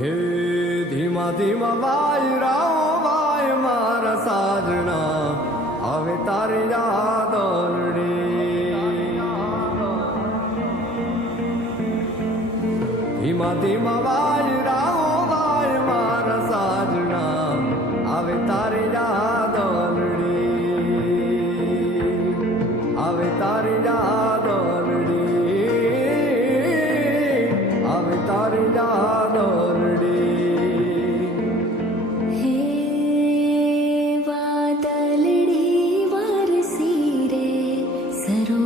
હે ધીમા ધીમા વાયરાઓ વાય મારા સાજણા, હવે તારી યાદ ઓલડી. ધીમા ધીમા વાયરાઓ વાય મારા સાજણા, હવે તારી યાદ ઓલડી, હવે તારી યાદ ઓલડી, હવે તારી યાદ ઓલડી. હે વાદળડી વરસી રે સરો